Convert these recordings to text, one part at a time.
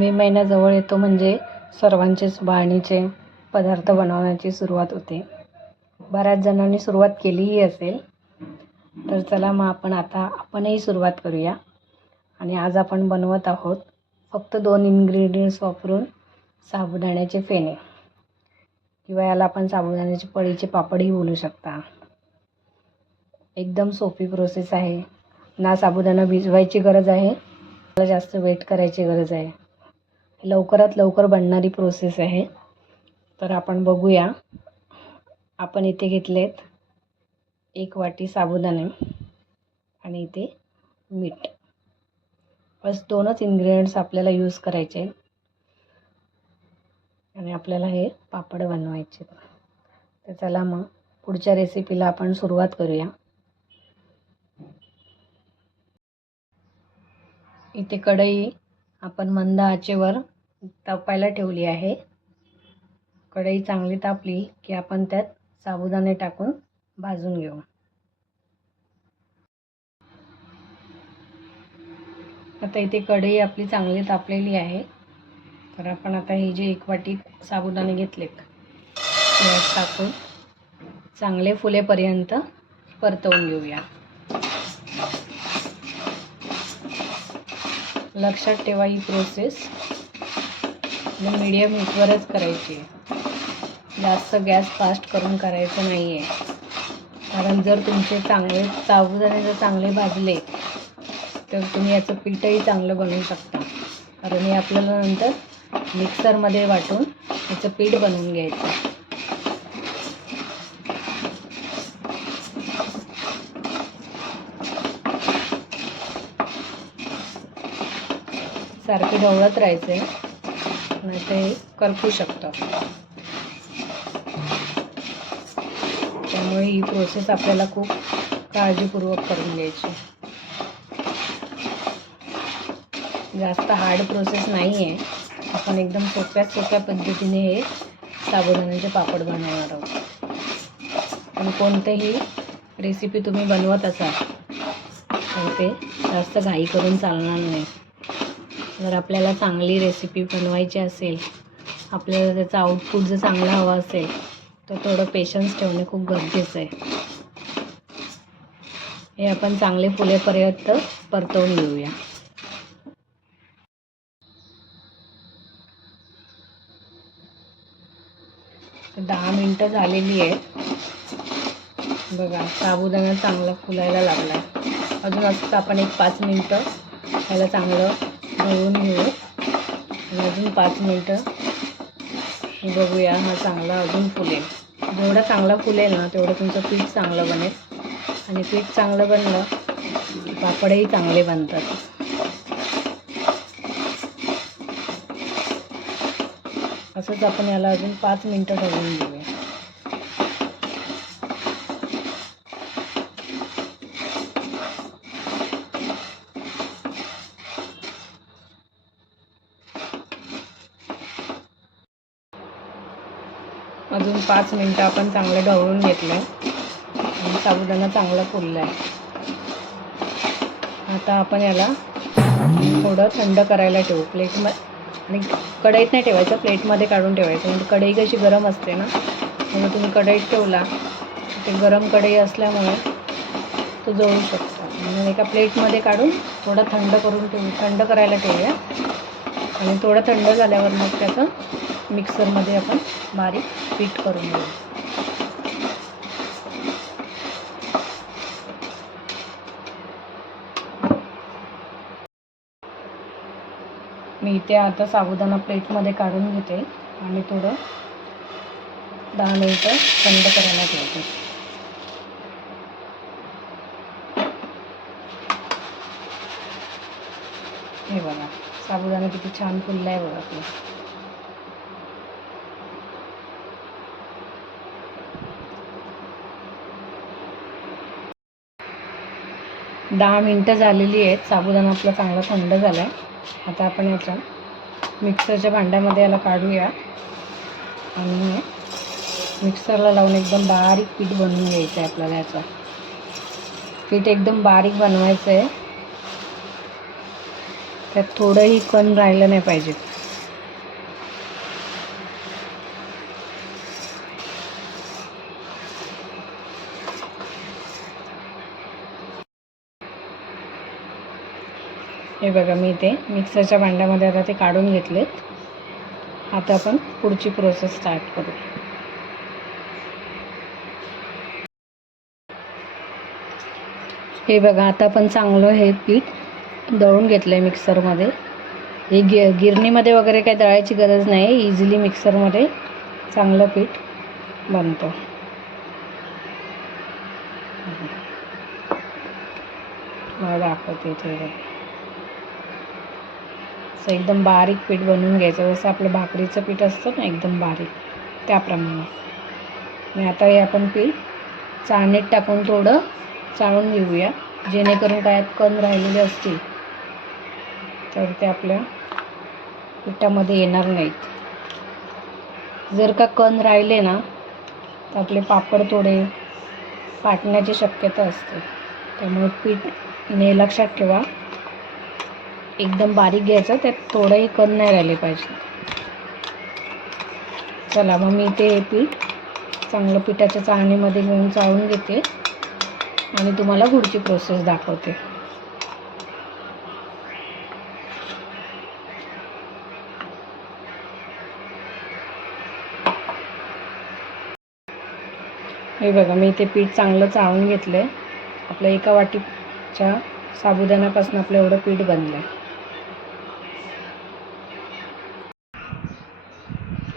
मे महिना जवळ येतो म्हणजे सर्वांचेच बाळणीचे पदार्थ बनवण्याची सुरुवात होते. बऱ्याच जणांनी सुरुवात केलीही असेल. तर चला मग आपणही सुरुवात करूया. आणि आज आपण बनवत आहोत फक्त 2 इन्ग्रेडियंट्स वापरून साबुदाण्याचे फेणे, किंवा याला आपण साबुदाण्याचे पळीचे पापडही बोलू शकता. एकदम सोपी प्रोसेस आहे. ना साबुदाणा भिजवायची गरज आहे, ना जास्त वेट करायची गरज आहे. लवकरात लवकर बनणारी प्रोसेस आहे. तर आपण बघूया. आपण इथे घेतलेत 1 वाटी साबुदाणे आणि इथे मीठ. बस 2च इन्ग्रेडियंट्स आपल्याला यूज करायचे आणि आपल्याला हे पापड बनवायचे. तर चला मग पुढच्या रेसिपीला आपण सुरुवात करूया. इथे कढई आपण मंद आचेवर तापायला ठेवली आहे. कढई चांगली तापली की आपण त्यात साबुदाणे टाकून भाजून घेऊ. आता इथे कढई आपली चांगली तापलेली आहे. तर आपण आता ही जी 1 वाटी साबुदाणे घेतलेत त्यात टाकून चांगले फुलेपर्यंत परतवून घेऊया. लक्षात ठेवा, ही प्रोसेस मीडियम हीटवरच करायची आहे. जास्त गॅस फास्ट करून करायचं नाही आहे. कारण जर तुमचे साबुदाणे जर चांगले भाजले तर तुम्ही याचं पीठही चांगलं बनवू शकता. कारण हे आपल्याला नंतर मिक्सरमध्ये वाटून याचं पीठ बनवून घ्यायचं. सारखे ढवळत राहायचे, नाही ते करपू शकतं. त्यामुळे ही प्रोसेस आपल्याला खूप काळजीपूर्वक करून घ्यायची. जास्त हार्ड प्रोसेस नाही आहे. आपण एकदम सोप्या पद्धतीने हे साबुदाण्याचे पापड बनवणार आहोत. आणि कोणतेही रेसिपी तुम्ही बनवत असाल तर ते जास्त घाई करून चालणार नाही. जर आपल्याला चांगली रेसिपी बनवायची असेल, आपल्याला त्याचा आउटपुट जर चांगला हवा असेल तर थोडं पेशन्स ठेवणे खूप गरजेचं आहे. हे आपण चांगले फुलेपर्यंत परतवून घेऊया. तर 10 मिनटं झालेली आहे. बघा, साबुदाणा चांगला फुलायला लागला आहे. अजून असं आपण 5 मिनटं याला चांगलं ढवळून घेऊ. आणि अजून 5 मिनटं बघूया. हा चांगला अजून फुलेल. जेवढा चांगला फुलेल ना तेवढं तुमचं पीठ चांगलं बनेल. आणि पीठ चांगलं बनलं पापडही चांगले बनतात. असंच आपण याला अजून 5 मिनटं ढवळून घेऊया. अजून 5 मिनटं आपण चांगलं ढवळून घेतलं आहे आणि साबुदाणा चांगला फुलला आहे. आता आपण याला थोडं थंड करायला ठेवू प्लेटमध्ये. आणि कढईत नाही ठेवायचं, प्लेटमध्ये काढून ठेवायचं. म्हणजे कढई कशी गरम असते ना, त्यामुळे तुम्ही कढईत ठेवला ते गरम कढई असल्यामुळे तो जळू शकतो. म्हणून एका प्लेटमध्ये काढून थोडं थंड करायला ठेवूया. आणि थोडं थंड झाल्यावर मग त्याचं मिक्सरमध्ये आपण बारीक पीठ करून घेऊ. मी इथे आता साबुदाणा प्लेटमध्ये काढून घेते आणि थोडं 10 मिनटं थंड करायला ठेवते. हे बघा, साबुदाणा किती छान फुलला आहे बघा आपला. दहा मिनटं झालेली आहेत. साबुदाणा आपला चांगला थंड झाला आहे. आता आपण याचा मिक्सरच्या भांड्यामध्ये याला काढूया आणि मिक्सरला लावून एकदम बारीक पीठ बनवून घ्यायचं आहे आपल्याला. याचं पीठ एकदम बारीक बनवायचं आहे. त्यात थोडंही कण राहिलं नाही पाहिजे. हे बघा मी ते मिक्सरच्या भांड्यामध्ये आता ते काढून घेतलेत. आता आपण पुढची प्रोसेस स्टार्ट करू. हे बघा आता आपण चांगलं हे पीठ दळून घेतलं आहे मिक्सरमध्ये. हे गिरणीमध्ये वगैरे काही दळायची गरज नाही, इझिली मिक्सरमध्ये चांगलं पीठ बनतं. मला दाखवते ते. असं एकदम बारीक पीठ बनवून घ्यायचं, जसं आपलं भाकरीचं पीठ असतं ना एकदम बारीक, त्याप्रमाणे. आणि आता हे आपण पीठ चाळणीत टाकून थोडं चाळून घेऊया, जेणेकरून काय कण राहिलेले असतील तर ते आपल्या पिठामध्ये येणार नाहीत. जर का कण राहिले ना तर आपले पापड थोडे फाटण्याची शक्यता असते. त्यामुळे पीठ लक्षात ठेवा, एकदम बारीक घ्यायचं, त्यात थोडंही कण नाही राहिले पाहिजे. चला मग मी ते पीठ चांगलं पिठाच्या चाळणीमध्ये घेऊन चाळून घेते आणि तुम्हाला पुढची प्रोसेस दाखवते. हे बघा मी ते पीठ चांगलं चाळून घेतलं आहे. आपल्या एका वाटीच्या साबुदाण्यापासून आपलं एवढं पीठ बनलं आहे.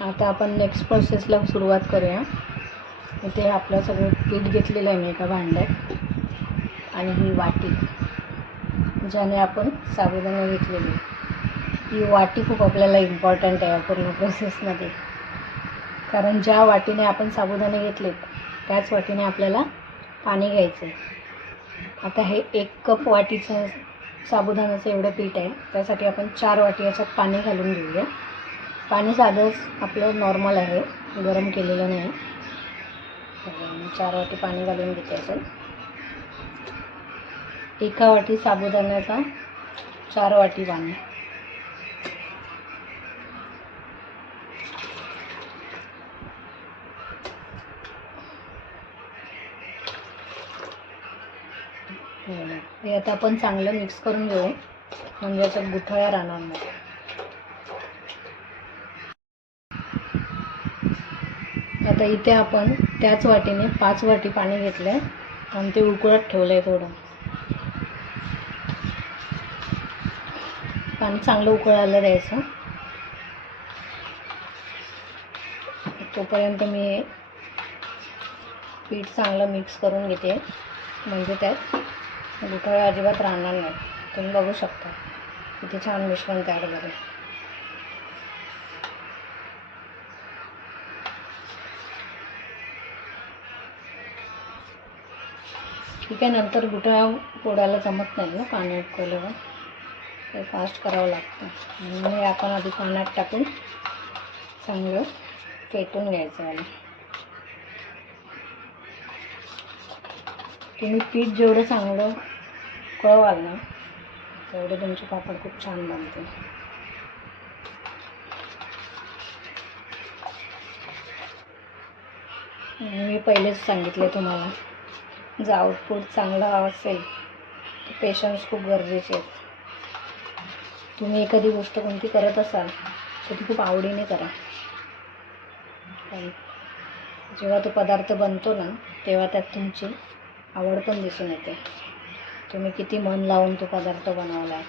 आता आपण नेक्स्ट प्रोसेसला सुरुवात करूया. इथे आपलं सगळं पीठ घेतलेलं आहे मी एका भांड्यात, आणि ही वाटी ज्याने आपण साबुदाणा घेतलेली, ही वाटी खूप आपल्याला इम्पॉर्टंट आहे पूर्ण प्रोसेसमध्ये. कारण ज्या वाटीने आपण साबुदाणे घेतलेत त्याच वाटीने आपल्याला पाणी घ्यायचं आहे. आता हे 1 कप वाटीचं साबुदाण्याचं एवढं पीठ आहे, त्यासाठी आपण 4 वाटी याच्यात पाणी घालून घेऊया. पाणी साधंच आपलं नॉर्मल आहे, गरम केलेलं नाही. 4 वाटी पाणी घालून घेते. असं 1 वाटी साबुदाण्याचा 4 वाटी पाणी. हे आता आपण चांगलं मिक्स करून घेऊ, म्हणजे याच्यात गुठळ्या राहणार नाही. आता इथे आपण त्याच वाटीने 5 वाटी पाणी घेतलं आहे आणि ते उकळत ठेवलं आहे. थोडं पाणी चांगलं उकळायला द्यायचं. तोपर्यंत मी हे पीठ चांगलं मिक्स करून घेते, म्हणजे त्यात गुठळ्या अजिबात राहणार नाही. तुम्ही बघू शकता किती छान मिश्रण तयार झालं. ठीक आहे. नंतर गुठळ्या फोडायला जमत नाही ना पाणी उकळल्यावर, ते फास्ट करावं लागतं. म्हणून हे आपण आधी पाण्यात टाकून चांगलं फेटून घ्यायचं आहे. तुम्ही पीठ जेवढं चांगलं उकळवाल ना तेवढे तुमचे पापड खूप छान बनते. मी पहिलेच सांगितले तुम्हाला, जर आउटपुट चांगला असेल तर पेशन्स खूप गरजेचे आहेत. तुम्ही एखादी गोष्ट कोणती करत असाल तर ती खूप आवडीने करा. जेव्हा तो पदार्थ बनतो ना तेव्हा त्यात तुमची आवड पण दिसून येते. तुम्ही किती मन लावून तो पदार्थ बनवला आहे.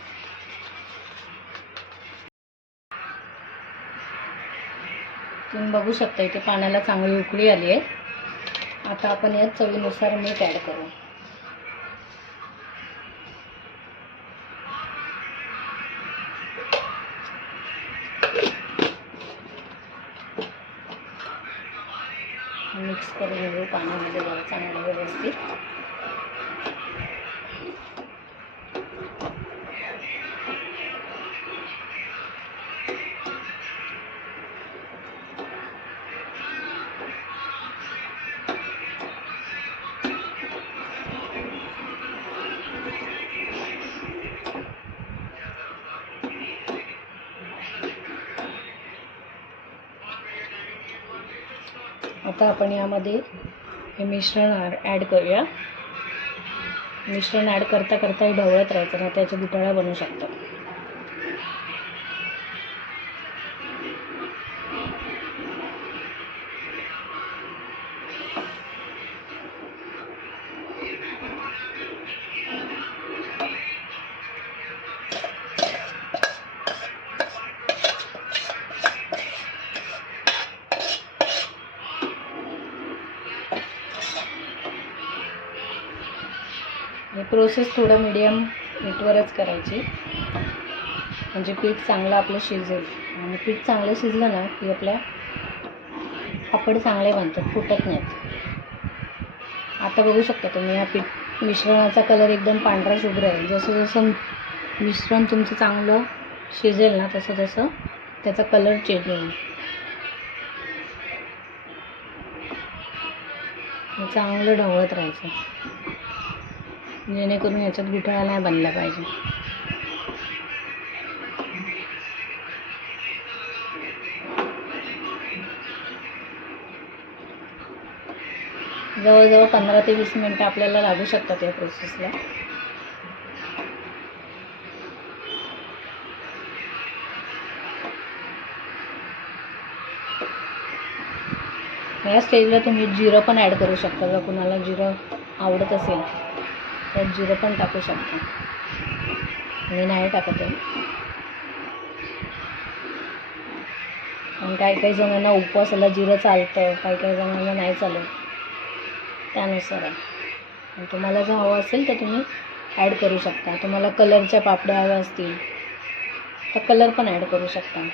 तुम्ही बघू शकता इथे पाण्याला चांगली उकळी आली आहे. आता आपण यात चवीनुसार मीठ ॲड करू. मिक्स करून घेऊ पाण्यामध्ये जरा चांगलं व्यवस्थित. आता आपण यामध्ये हे मिश्रण ॲड करूया. मिश्रण ॲड करता करता ढवळत राहायचं ना, त्याच्या गुठळ्या बनू शकतात. हे प्रोसेस थोडं मीडियम हीटवरच करायची, म्हणजे पीठ चांगलं आपलं शिजेल. आणि पीठ चांगलं शिजलं ना की आपल्या पापड चांगले बनतात, फुटत नाहीत. आता बघू शकता तुम्ही हा मिश्रणाचा कलर एकदम पांढरा शुभ्र आहे. जसं जसं मिश्रण तुमचं चांगलं शिजेल ना तसं तसं त्याचा कलर चेंज होईल. चांगलं ढवळत राहायचं, जेणेकरून याच्यात गुठळ्या नाही बनल्या पाहिजे. जवळजवळ 15 ते 20 मिनटं आपल्याला लागू शकतात या प्रोसेसला. या स्टेजला तुम्ही जिरं पण ॲड करू शकता. जर कुणाला जिरं आवडत असेल तर जिरं पण टाकू शकता. मी नाही टाकत आहे, आणि काही काही जणांना उपवासाला जिरं चालतं, काही काही जणांना नाही चालत, त्यानुसार आहे. आणि तुम्हाला जर हवं असेल तर तुम्ही ॲड करू शकता. तुम्हाला कलरच्या पापड्या हव्या असतील तर कलर पण ॲड करू शकता.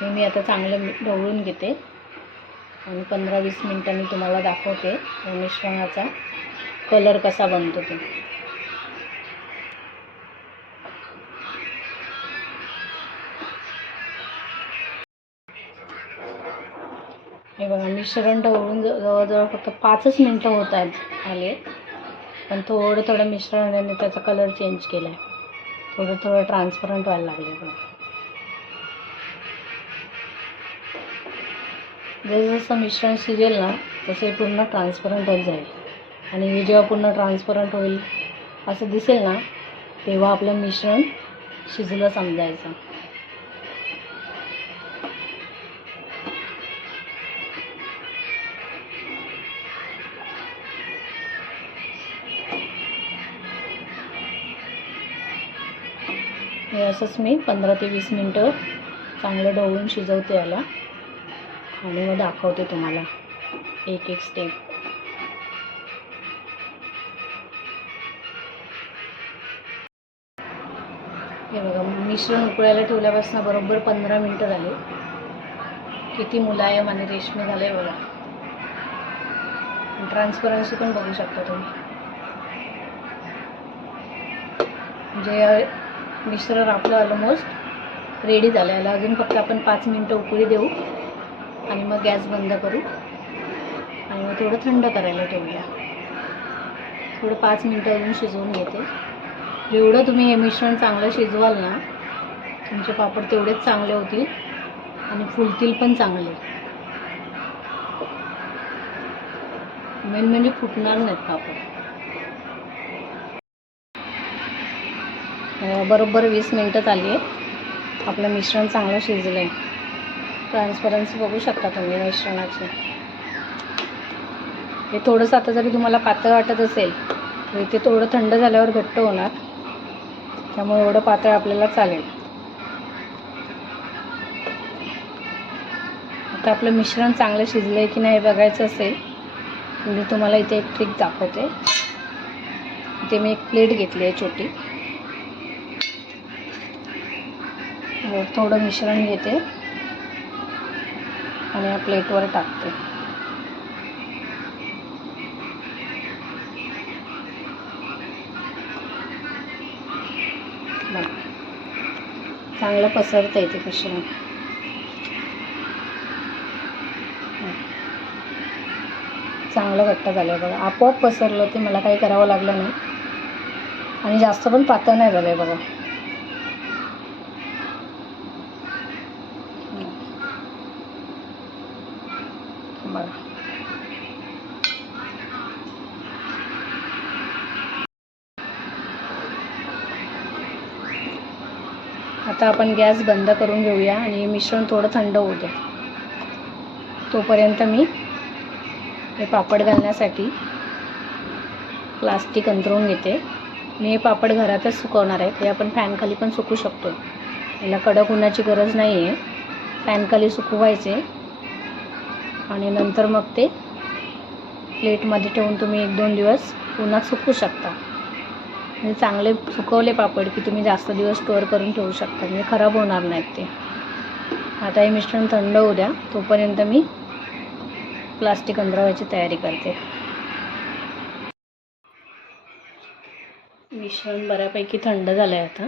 हे मी आता चांगलं ढवळून घेते आणि 15-20 मिनिटांनी तुम्हाला दाखवते या मिश्रणाचा कलर कसा बनतो ते. हे बघा, मिश्रण ढवळून जवळजवळ फक्त 5च मिनटं होत आले, पण थोडं थोडं मिश्रणाने त्याचा कलर चेंज केला आहे. थोडं थोडं ट्रान्सपरंट व्हायला लागले. बघा, जसं मिश्रण शिजेल ना तसे पूर्ण ट्रान्सपरंट होत जाईल. आणि हे जेव्हा पूर्ण ट्रान्सपरंट होईल असं दिसेल ना तेव्हा आपलं मिश्रण शिजलं समजायचं. हे असंच मी 15 ते 20 मिनटं चांगलं ढवळून शिजवते याला, आणि मग दाखवते तुम्हाला एक एक स्टेप. हे बघा, मिश्रण उकळायला ठेवल्यापासून बरोबर 15 मिनटं झाली. किती मुलायम आणि रेशमी झाले बघा. ट्रान्सपरन्सी पण बघू शकता तुम्ही. म्हणजे मिश्रण आपलं ऑलमोस्ट रेडी झालं. याला अजून फक्त आपण 5 मिनटं उकळी देऊ आणि मग गॅस बंद करू आणि मग थोडं थंड करायला ठेवूया. थोडं 5 मिनटं अजून शिजवून घेते. जेवढं तुम्ही हे मिश्रण चांगलं शिजवाल ना तुमचे पापड तेवढेच चांगले होतील आणि फुलतील पण चांगले. मेन म्हणजे फुटणार नाहीत पापड. बरोबर 20 मिनटं झाली आहे. आपलं मिश्रण चांगलं शिजलं आहे. ट्रान्सपरन्सी बघू शकता तुम्ही मिश्रणाची. हे थोडंसं आता जरी तुम्हाला पातळ वाटत असेल तर ते थोडं थंड झाल्यावर घट्ट होणार, त्यामुळे एवढं पातळ आपल्याला चालेल. आता आपलं मिश्रण चांगलं शिजलं आहे की नाही बघायचं असेल म्हणजे तुम्हाला इथे एक ट्रिक दाखवते. इथे मी एक प्लेट घेतली आहे छोटी. थोडं मिश्रण घेते आणि या प्लेटवर टाकते. चांगलं पसरतं इथे मिश्रण. चांगलं घट्ट झालं बघा. आपोआप पसरलं, ते मला काही करावं लागलं नाही आणि जास्त पण पातळ नाही झालं आहे बघा. बघा. आता आपण गॅस बंद करून घेऊया आणि हे मिश्रण थोडं थंड होऊ द्या. तोपर्यंत मी हे पापड घालण्यासाठी प्लास्टिक अंथरून घेते. मी हे पापड घरातच सुकवणार आहे. ते आपण फॅनखाली पण सुकू शकतो. याला कडक उन्हाची गरज नाही आहे. फॅनखाली सुकवायचे आणि नंतर मग ते प्लेटमध्ये ठेवून तुम्ही 1-2 दिवस उन्हात सुकवू शकता. म्हणजे चांगले सुकवले पापड की तुम्ही जास्त दिवस स्टोअर करून ठेवू शकता, म्हणजे खराब होणार नाहीत ते. आता हे मिश्रण थंड होऊ द्या. तोपर्यंत मी प्लास्टिक अंथरवायची तयारी करते. मिश्रण बऱ्यापैकी थंड झालं आहे. आता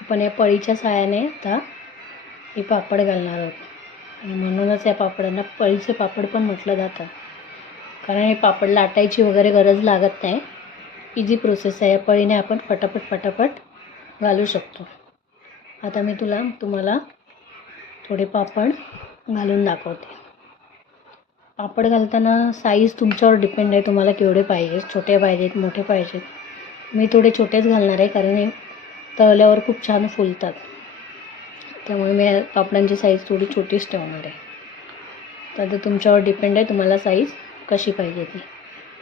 आपण या पळीच्या सहाय्याने आता हे पापड घालणार आहोत. आणि म्हणूनच या पापडांना पळीचे पापड पण म्हटलं जातं, कारण हे पापड लाटायची वगैरे गरज लागत नाही. इझी प्रोसेस आहे. या पळीने आपण पटापट घालू शकतो. आता मी तुम्हाला थोडे पापड घालून दाखवते. पापड घालताना साईज तुमच्यावर डिपेंड आहे, तुम्हाला केवढे पाहिजेत, छोटे पाहिजेत मोठे पाहिजेत. मी थोडे छोटेच घालणार आहे, कारण हे तळल्यावर खूप छान फुलतात. त्यामुळे मी पापडांची साईज थोडी छोटीच ठेवणार आहे. तर ते तुमच्यावर डिपेंड आहे, तुम्हाला साईज कशी पाहिजे ती.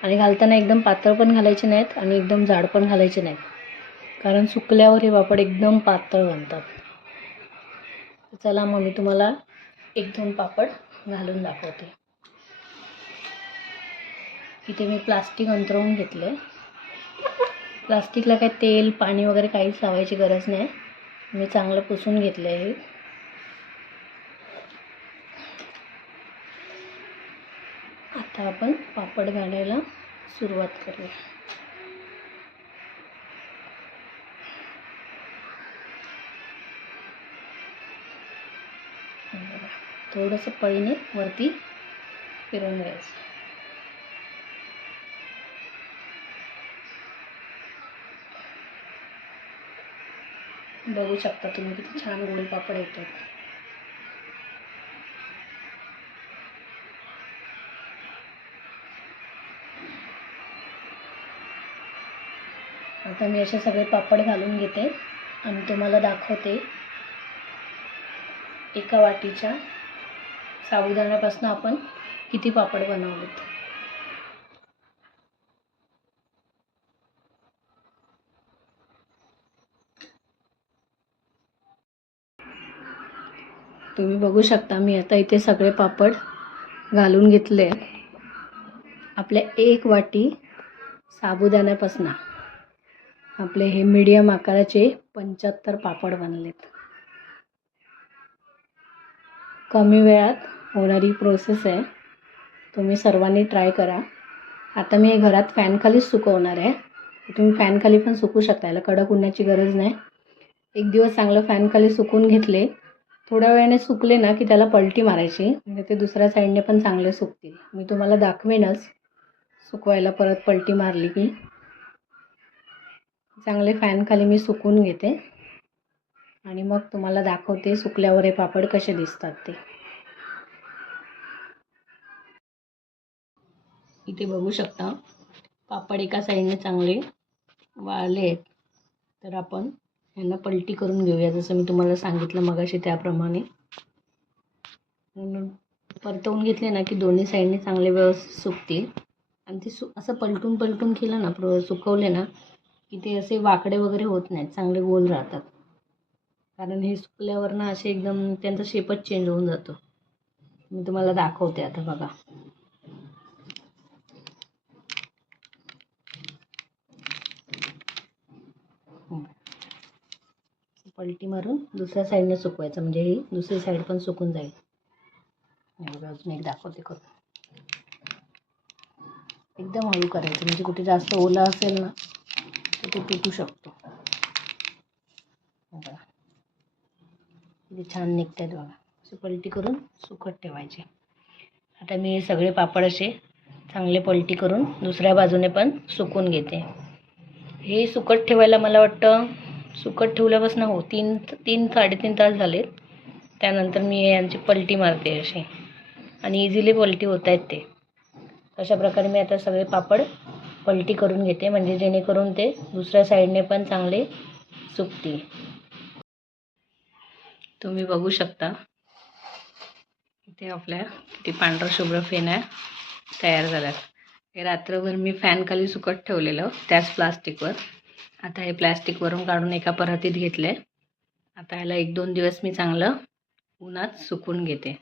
आणि घालताना एकदम पातळ पण घालायचे नाहीत आणि एकदम जाड पण घालायचे नाहीत, कारण सुकल्यावर हे पापड एकदम पातळ बनतात. चला मग मी तुम्हाला 1-2 पापड घालून दाखवते. इथे मी प्लास्टिक अंथरवून घेतले. प्लास्टिकला काही तेल पाणी वगैरे काहीच लावायची गरज नाही. मी चांगलं पुसून घेतलं आहे. आता आपण पापड घालायला सुरुवात करूया. थोडंसं पळीने वरती फिरवून घ्यायचं. बघू शकता तुम्ही किती छान गोल पापड येतात. आता मी असे सगळे पापड घालून घेते आणि तुम्हाला दाखवते एका वाटीच्या साबुदाण्यापासून आपण किती पापड बनवलेत. तुम्ही बघू शकता मी आता इथे सगळे पापड घालून घेतले. आपल्या 1 वाटी साबुदाण्यापासून आपले हे मीडियम आकाराचे 75 पापड बनलेत. कमी वेळात होणारी प्रोसेस आहे. तुम्ही सर्वांनी ट्राय करा. आता मी हे घरात फॅनखालीच सुकवणार आहे. तुम्ही फॅनखाली पण सुकवू शकता. याला कडक उन्हाची गरज नाही. 1 दिवस चांगलं फॅनखाली सुकवून घेतले, थोड्या वेळाने सुकले ना की त्याला पलटी मारायची, म्हणजे ते दुसऱ्या साईडने पण चांगले सुकतील. मी तुम्हाला दाखवेनच सुकवायला परत पलटी मारली की. चांगले फॅनखाली मी सुकवून घेते आणि मग तुम्हाला दाखवते सुकल्यावर हे पापड कसे दिसतात ते. इथे बघू शकता पापड एका साईडने चांगले वाळले आहेत. तर आपण यांना पलटी करून घेऊया, जसं मी तुम्हाला सांगितलं मगाशी त्याप्रमाणे. परतवून घेतले ना की दोन्ही साईडने चांगले व्यवस्थित सुकतील. आणि ते असं पलटून केलं ना, सुकवले ना की ते असे वाकडे वगैरे होत नाहीत, चांगले गोल राहतात. कारण हे सुकल्यावर ना असे एकदम त्यांचा शेपच चेंज होऊन जातो. मी तुम्हाला दाखवते आता बघा. पलटी मारून दुसऱ्या साईडने सुकवायचं, म्हणजे ही दुसरी साईड पण सुकून जाईल. अजून एक दाखवते करून. एकदम हळू करायचं, म्हणजे कुठे जास्त ओला असेल ना तर ते तुटू शकतो. बघा किती छान निघतात बघा. असे पलटी करून सुकत ठेवायचे. आता मी हे सगळे पापड असे चांगले पलटी करून दुसऱ्या बाजूने पण सुकून घेते. हे सुकत ठेवायला मला वाटतं सुकत ठेवल्यापासून 3-3-3.5 तास झाले. त्यानंतर मी यांची पलटी मारते अशी. आणि इझिली पलटी होत आहेत ते. अशा प्रकारे मी आता सगळे पापड पलटी करून घेते, म्हणजे जेणेकरून ते दुसऱ्या साईडने पण चांगले सुकतील. तुम्ही बघू शकता इथे आपल्या किती पांढरा शुभ्र फेण्या तयार झाल्यात. हे रात्रभर मी फॅन खाली सुकत ठेवलेलं त्याच प्लास्टिकवर. आता हे प्लास्टिकवरून काढून एका परातीत घेतले. आता याला 1-2 दिवस मी चांगलं उन्हात सुकून घेते,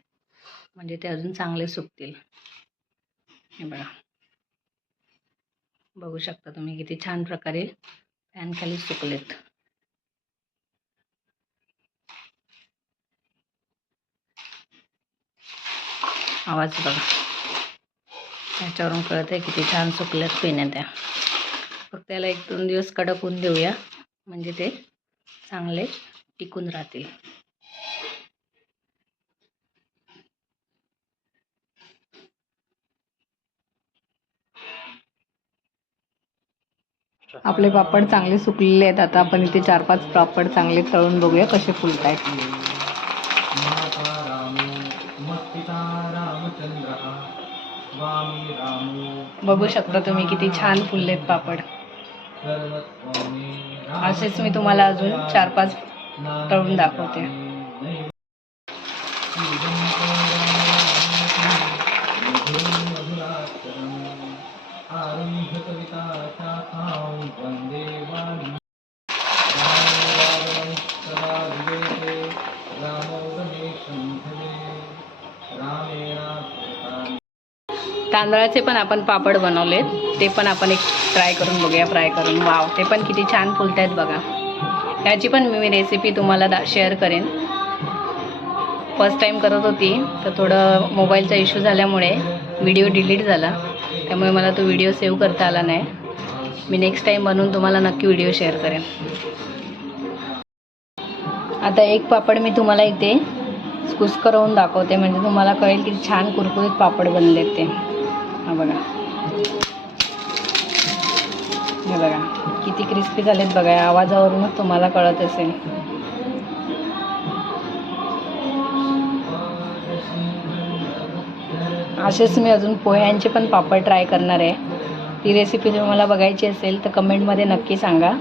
म्हणजे ते अजून चांगले सुकतील. हे बघा, बघू शकता तुम्ही किती छान प्रकारे फॅन खाली सुकलेत. आवाज बघा, त्याच्यावरून कळतंय किती छान सुकल्यात फेण्या त्या. फक्त त्याला 1-2 दिवस कडक ऊन देऊया, म्हणजे ते चांगले टिकून राहतील. आपले पापड चांगले सुकलेले आहेत. आता आपण इथे 4-5 पापड चांगले तळून बघूया कसे फुलतायत. बघू शकता तुम्ही किती छान फुललेत पापड. असेच मी तुम्हाला अजून 4-5 तळून दाखवते. तांदळाचे पण आपण पापड बनवलेत, ते पण आपण एक ट्राय करून बघूया, फ्राय करून. वाव, ते पण किती छान फुलत आहेत बघा. याची पण मी रेसिपी तुम्हाला शेअर करेन. फर्स्ट टाईम करत होती तर थोडं मोबाईलचा इश्यू झाल्यामुळे व्हिडिओ डिलीट झाला, त्यामुळे मला तो व्हिडिओ सेव्ह करता आला नाही. मी नेक्स्ट टाईम बनवून तुम्हाला नक्की व्हिडिओ शेअर करेन. आता एक पापड मी तुम्हाला इथे कुस्करवून दाखवते, म्हणजे तुम्हाला कळेल की छान कुरकुरीत पापड बनलेत ते. हा बघा, हे बघा किती क्रिस्पी झालेत बघा. या आवाजावरूनच तुम्हाला कळत असेल. असेच मी अजून पोह्यांचे पण पापड ट्राय करणार आहे. ती रेसिपी तुम्हाला बघायची असेल तर कमेंटमध्ये नक्की सांगा,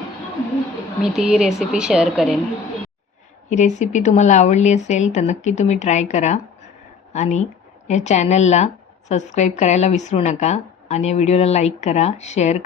मी ती रेसिपी शेअर करेन. ही रेसिपी तुम्हाला आवडली असेल तर नक्की तुम्ही ट्राय करा आणि या चॅनलला सबस्क्राईब करायला विसरू नका आणि या व्हिडिओला लाईक करा, शेअर करा.